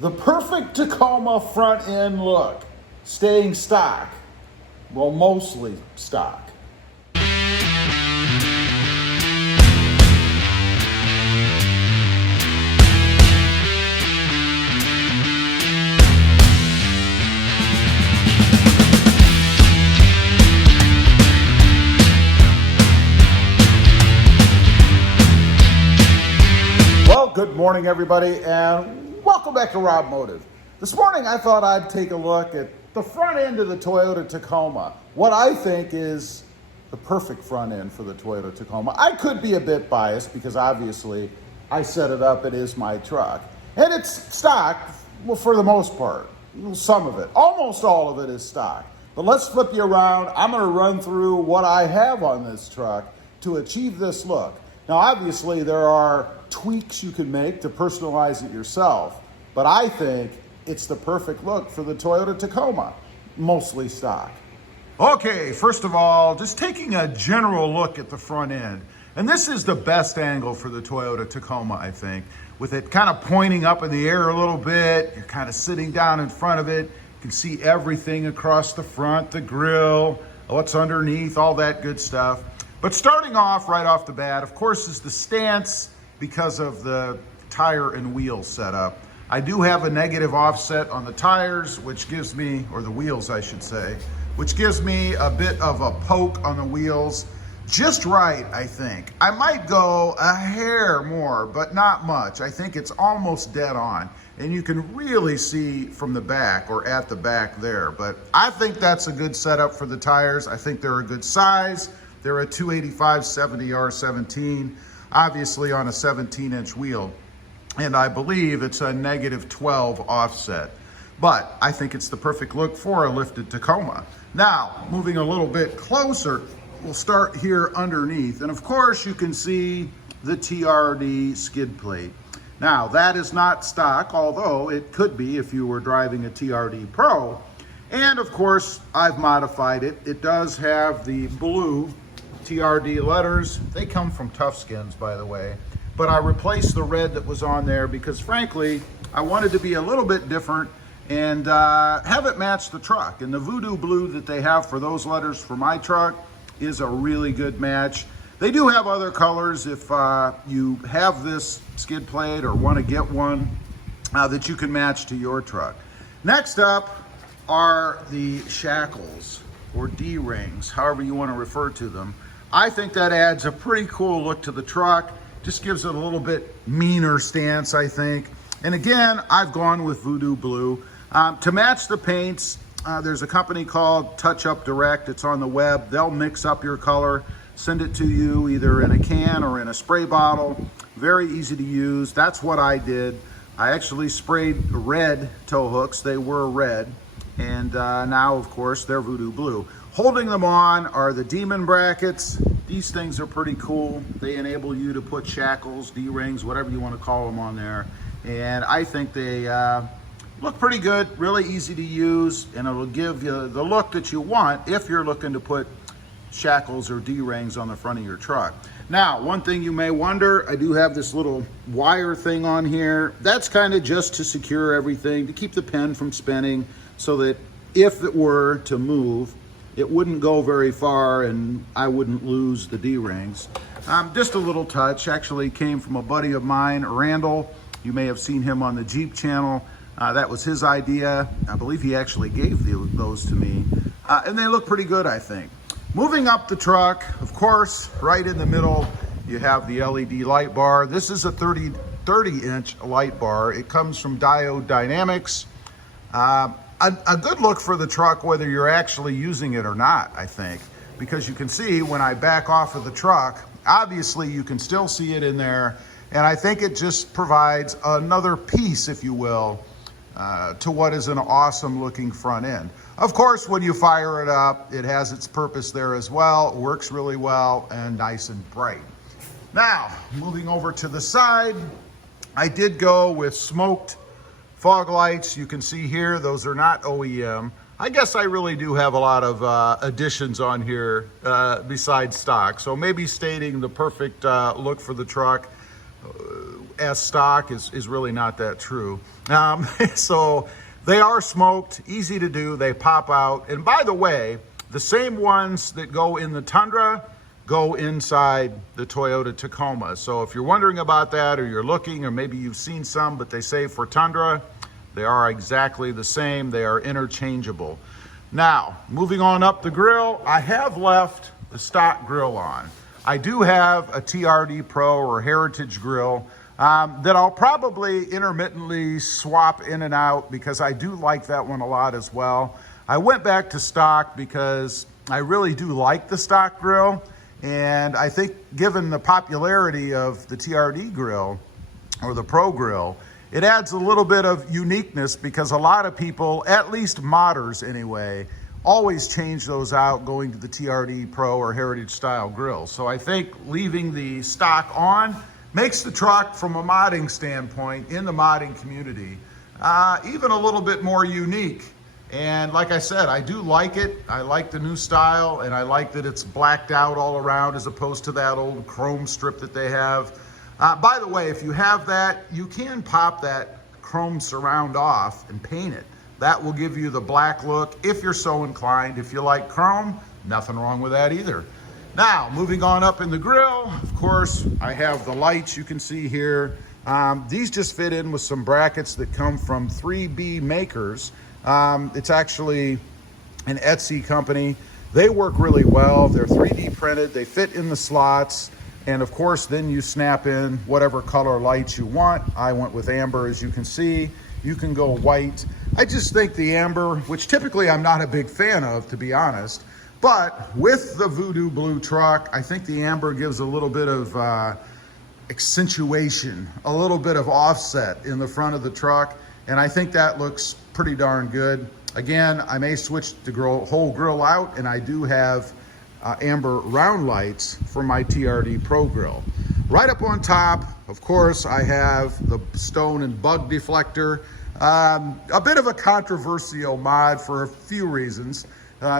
The perfect Tacoma front end look, staying stock, well, mostly stock. Well, good morning, everybody, and welcome back to Robmotive. This morning I thought I'd take a look at the front end of the Toyota Tacoma. What I think is the perfect front end for the Toyota Tacoma. I could be a bit biased because obviously I set it up, it is my truck. And it's stock, well, for the most part. Some of it, almost all of it is stock. But let's flip you around. I'm gonna run through what I have on this truck to achieve this look. Now, obviously there are tweaks you can make to personalize it yourself, but I think it's the perfect look for the Toyota Tacoma, mostly stock. Okay, first of all, just taking a general look at the front end. And this is the best angle for the Toyota Tacoma, I think. With it kind of pointing up in the air a little bit, you're kind of sitting down in front of it. You can see everything across the front, the grille, what's underneath, all that good stuff. But starting off right off the bat, of course, is the stance because of the tire and wheel setup. I do have a negative offset on the tires, which gives me, or the wheels I should say, which gives me a bit of a poke on the wheels. Just right, I think. I might go a hair more, but not much. I think it's almost dead on. And you can really see from the back or at the back there. But I think that's a good setup for the tires. I think they're a good size. They're a 285 70R17, obviously on a 17-inch wheel. And I believe it's a negative 12 offset. But I think it's the perfect look for a lifted Tacoma. Now, moving a little bit closer, we'll start here underneath. And of course, you can see the TRD skid plate. Now, that is not stock, although it could be if you were driving a TRD Pro. And of course, I've modified it. It does have the blue TRD letters. They come from Tough Skins, by the way. But I replaced the red that was on there because frankly, I wanted to be a little bit different and have it match the truck. And the voodoo blue that they have for those letters for my truck is a really good match. They do have other colors if you have this skid plate or want to get one that you can match to your truck. Next up are the shackles or D-rings, however you want to refer to them. I think that adds a pretty cool look to the truck. Just gives it a little bit meaner stance, I think. And again, I've gone with voodoo blue. To match the paints, there's a company called Touch Up Direct. It's on the web. They'll mix up your color, send it to you either in a can or in a spray bottle. Very easy to use. That's what I did. I actually sprayed red tow hooks. They were red. And now, of course, they're voodoo blue. Holding them on are the Demon brackets. These things are pretty cool. They enable you to put shackles, D-rings, whatever you want to call them on there. And I think they look pretty good, really easy to use, and it'll give you the look that you want if you're looking to put shackles or D-rings on the front of your truck. Now, one thing you may wonder, I do have this little wire thing on here. That's kind of just to secure everything, to keep the pen from spinning, so that if it were to move, it wouldn't go very far and I wouldn't lose the D-rings. Just a little touch, actually came from a buddy of mine, Randall. You may have seen him on the Jeep channel. That was his idea. I believe he actually gave those to me. And they look pretty good, I think. Moving up the truck, of course, right in the middle, you have the LED light bar. This is a 30-inch light bar. It comes from Diode Dynamics. A good look for the truck, whether you're actually using it or not, I think. Because you can see when I back off of the truck, obviously you can still see it in there. And I think it just provides another piece, if you will, to what is an awesome looking front end. Of course, when you fire it up, it has its purpose there as well. It works really well and nice and bright. Now, moving over to the side, I did go with smoked fog lights. You can see here, those are not OEM. I guess I really do have a lot of additions on here besides stock. So maybe stating the perfect look for the truck as stock is really not that true. So they are smoked, easy to do, they pop out. And by the way, the same ones that go in the Tundra go inside the Toyota Tacoma. So if you're wondering about that, or you're looking, or maybe you've seen some, but they say for Tundra, they are exactly the same. They are interchangeable. Now, moving on up the grill, I have left the stock grill on. I do have a TRD Pro or Heritage grill that I'll probably intermittently swap in and out because I do like that one a lot as well. I went back to stock because I really do like the stock grill, and I think given the popularity of the TRD grill or the Pro grill, it adds a little bit of uniqueness because a lot of people, at least modders anyway, always change those out going to the TRD Pro or Heritage style grill. So I think leaving the stock on makes the truck, from a modding standpoint, in the modding community, even a little bit more unique. And like I said, I do like it. I like the new style, and I like that it's blacked out all around as opposed to that old chrome strip that they have. By the way, if you have that, you can pop that chrome surround off and paint it. That will give you the black look if you're so inclined. If you like chrome, nothing wrong with that either. Now, moving on up in the grill, of course, I have the lights you can see here. These just fit in with some brackets that come from 3B Makers. It's actually an Etsy company. They work really well. They're 3D printed. They fit in the slots. And of course, then you snap in whatever color lights you want. I went with amber, as you can see. You can go white. I just think the amber, which typically I'm not a big fan of, to be honest, but with the Voodoo Blue truck, I think the amber gives a little bit of accentuation, a little bit of offset in the front of the truck. And I think that looks pretty darn good. Again, I may switch the whole grill out, and I do have amber round lights for my TRD Pro grill. Right up on top, of course, I have the stone and bug deflector. A bit of a controversial mod for a few reasons.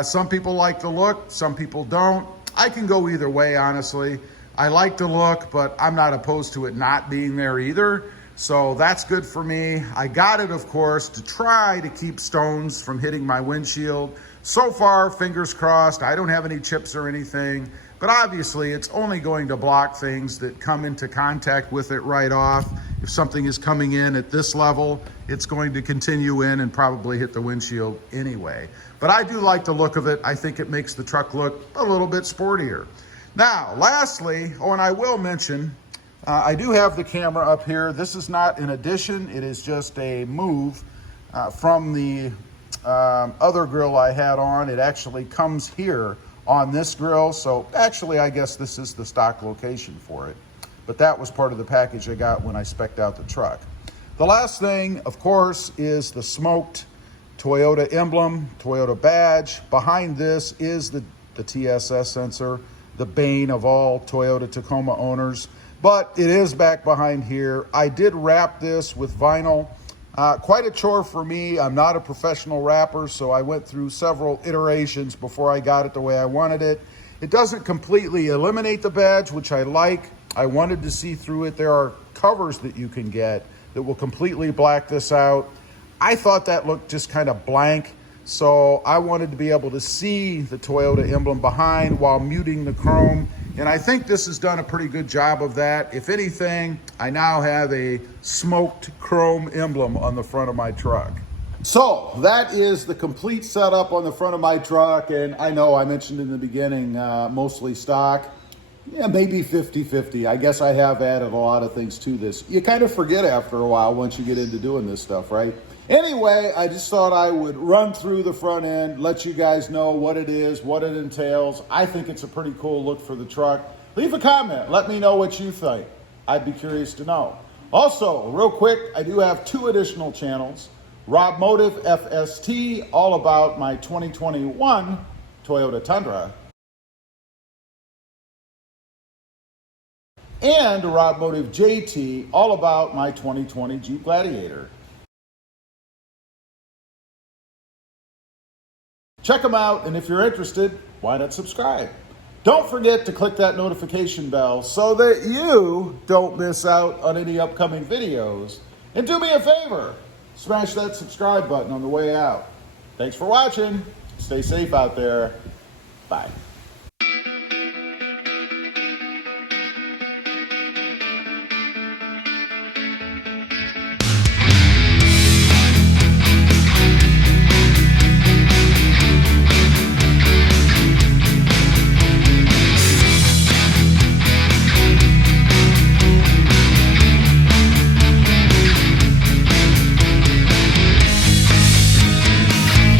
Some people like the look, some people don't. I can go either way, honestly. I like the look, but I'm not opposed to it not being there either. So that's good for me. I got it, of course, to try to keep stones from hitting my windshield. So far, fingers crossed, I don't have any chips or anything, but obviously it's only going to block things that come into contact with it right off. If something is coming in at this level, it's going to continue in and probably hit the windshield anyway. But I do like the look of it. I think it makes the truck look a little bit sportier. Now, lastly, and I will mention, I do have the camera up here. This is not an addition. It is just a move from the other grill I had on. It actually comes here on this grill. So actually, I guess this is the stock location for it. But that was part of the package I got when I spec'd out the truck. The last thing, of course, is the smoked Toyota emblem, Toyota badge. Behind this is the TSS sensor, the bane of all Toyota Tacoma owners. But it is back behind here. I did wrap this with vinyl. Quite a chore for me. I'm not a professional wrapper, so I went through several iterations before I got it the way I wanted it. It doesn't completely eliminate the badge, which I like. I wanted to see through it. There are covers that you can get that will completely black this out. I thought that looked just kind of blank, so I wanted to be able to see the Toyota emblem behind while muting the chrome. And I think this has done a pretty good job of that. If anything, I now have a smoked chrome emblem on the front of my truck. So that is the complete setup on the front of my truck. And I know I mentioned in the beginning, mostly stock. Yeah, maybe 50-50. I guess I have added a lot of things to this. You kind of forget after a while once you get into doing this stuff, right? Anyway, I just thought I would run through the front end, let you guys know what it is, what it entails. I think it's a pretty cool look for the truck. Leave a comment. Let me know what you think. I'd be curious to know. Also, real quick, I do have 2 additional channels. Robmotive FST, all about my 2021 Toyota Tundra. And Robmotive JT, all about my 2020 Jeep Gladiator. Check them out, and if you're interested, why not subscribe? Don't forget to click that notification bell so that you don't miss out on any upcoming videos. And do me a favor, smash that subscribe button on the way out. Thanks for watching. Stay safe out there. Bye.